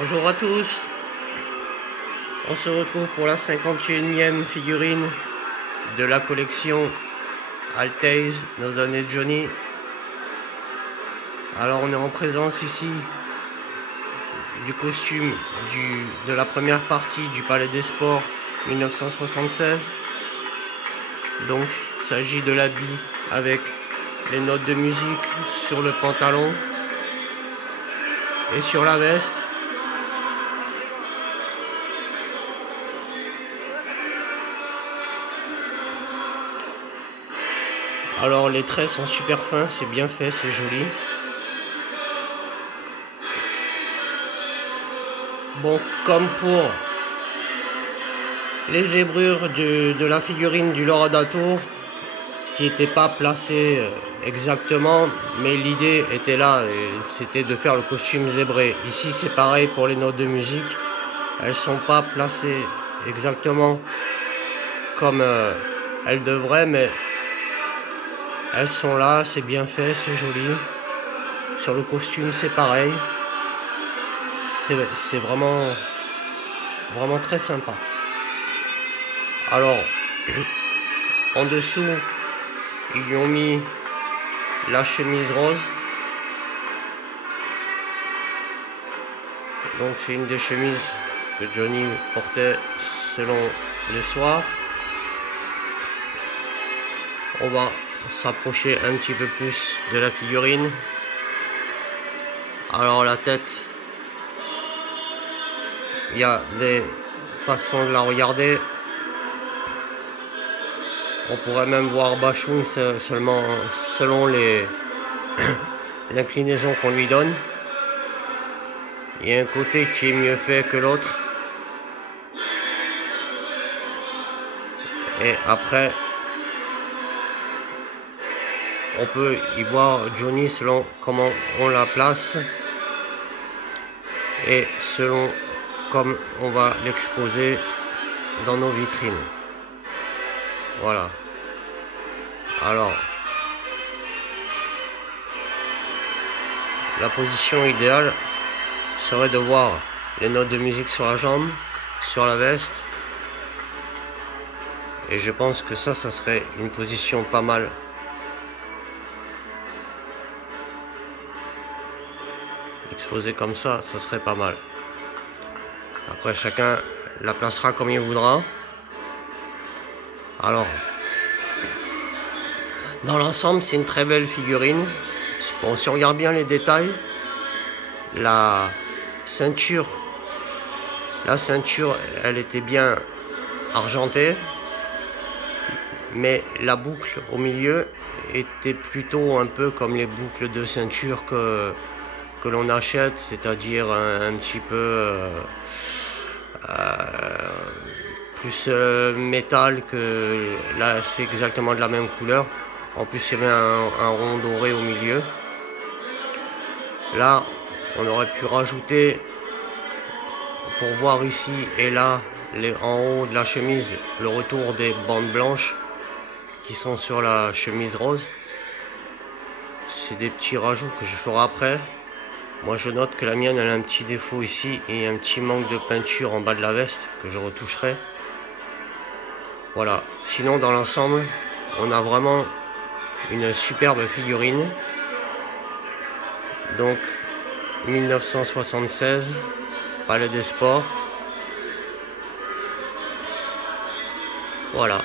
Bonjour à tous, on se retrouve pour la 51e figurine de la collection Altaïs, nos années Johnny. Alors on est en présence ici du costume de la première partie du Palais des Sports 1976. Donc il s'agit de l'habit avec les notes de musique sur le pantalon et sur la veste. Alors les traits sont super fins, c'est bien fait, c'est joli. Bon, comme pour les zébrures de la figurine du Lord Atour, qui n'était pas placée exactement, mais l'idée était là, c'était de faire le costume zébré. Ici c'est pareil pour les notes de musique, elles sont pas placées exactement comme elles devraient, mais elles sont là, c'est bien fait, c'est joli. Sur le costume c'est pareil, c'est vraiment très sympa. Alors en dessous ils lui ont mis la chemise rose. Donc c'est une des chemises que Johnny portait selon les soirs. On va s'approcher un petit peu plus de la figurine. Alors la tête, il y a des façons de la regarder. On pourrait même voir Bachoun seulement selon l'inclinaison qu'on lui donne. Il y a un côté qui est mieux fait que l'autre. Et après, on peut y voir Johnny selon comment on la place et selon comme on va l'exposer dans nos vitrines. Voilà. Alors, la position idéale serait de voir les notes de musique sur la jambe, sur la veste. Et je pense que ça serait une position pas mal. Exposé comme ça serait pas mal. Après, chacun la placera comme il voudra. Alors, dans l'ensemble, c'est une très belle figurine. Bon, si on regarde bien les détails, la ceinture, elle était bien argentée, mais la boucle au milieu était plutôt un peu comme les boucles de ceinture que l'on achète, c'est-à-dire un petit peu plus métal, que là c'est exactement de la même couleur. En plus il y avait un rond doré au milieu. Là on aurait pu rajouter, pour voir ici et là en haut de la chemise, le retour des bandes blanches qui sont sur la chemise rose. C'est des petits rajouts que je ferai après. Moi je note que la mienne elle a un petit défaut ici et un petit manque de peinture en bas de la veste que je retoucherai. Voilà, sinon dans l'ensemble on a vraiment une superbe figurine. Donc 1976, Palais des Sports. Voilà,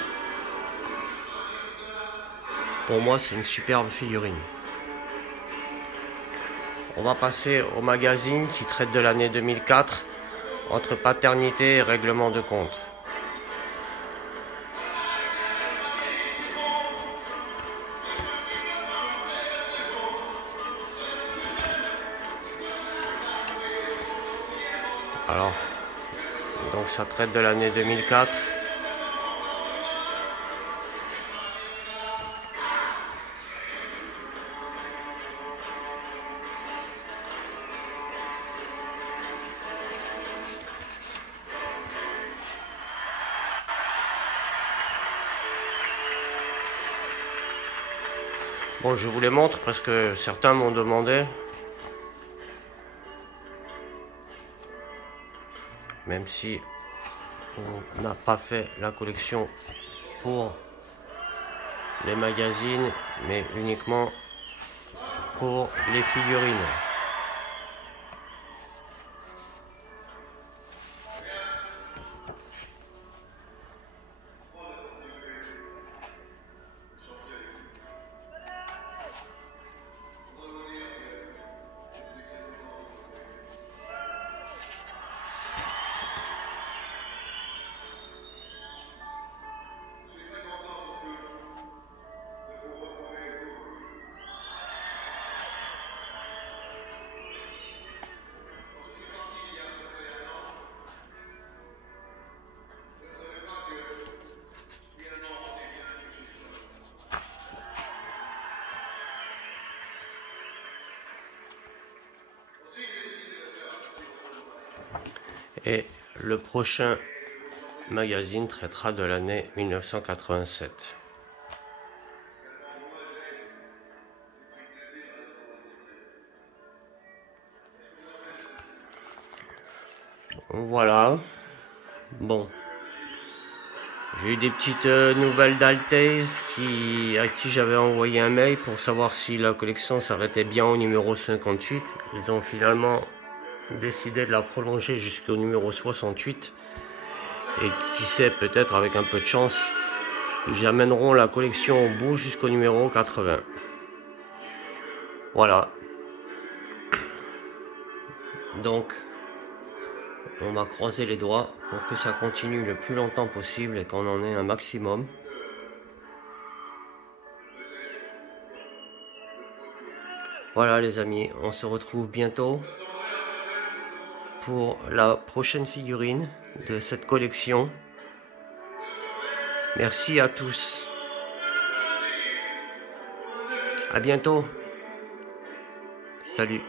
pour moi c'est une superbe figurine. On va passer au magazine qui traite de l'année 2004, entre paternité et règlement de compte. Alors, donc ça traite de l'année 2004. Bon, je vous les montre parce que certains m'ont demandé. même si on n'a pas fait la collection pour les magazines, mais uniquement pour les figurines. Et le prochain magazine traitera de l'année 1987. Voilà. Bon. J'ai eu des petites nouvelles d'Altaïs à qui j'avais envoyé un mail pour savoir si la collection s'arrêtait bien au numéro 58. Ils ont finalement décidé de la prolonger jusqu'au numéro 68. Et qui sait, peut-être avec un peu de chance, ils amèneront la collection au bout jusqu'au numéro 80. Voilà. Donc, on va croiser les doigts pour que ça continue le plus longtemps possible et qu'on en ait un maximum. Voilà les amis, on se retrouve bientôt pour la prochaine figurine de cette collection. Merci à tous. À bientôt. Salut.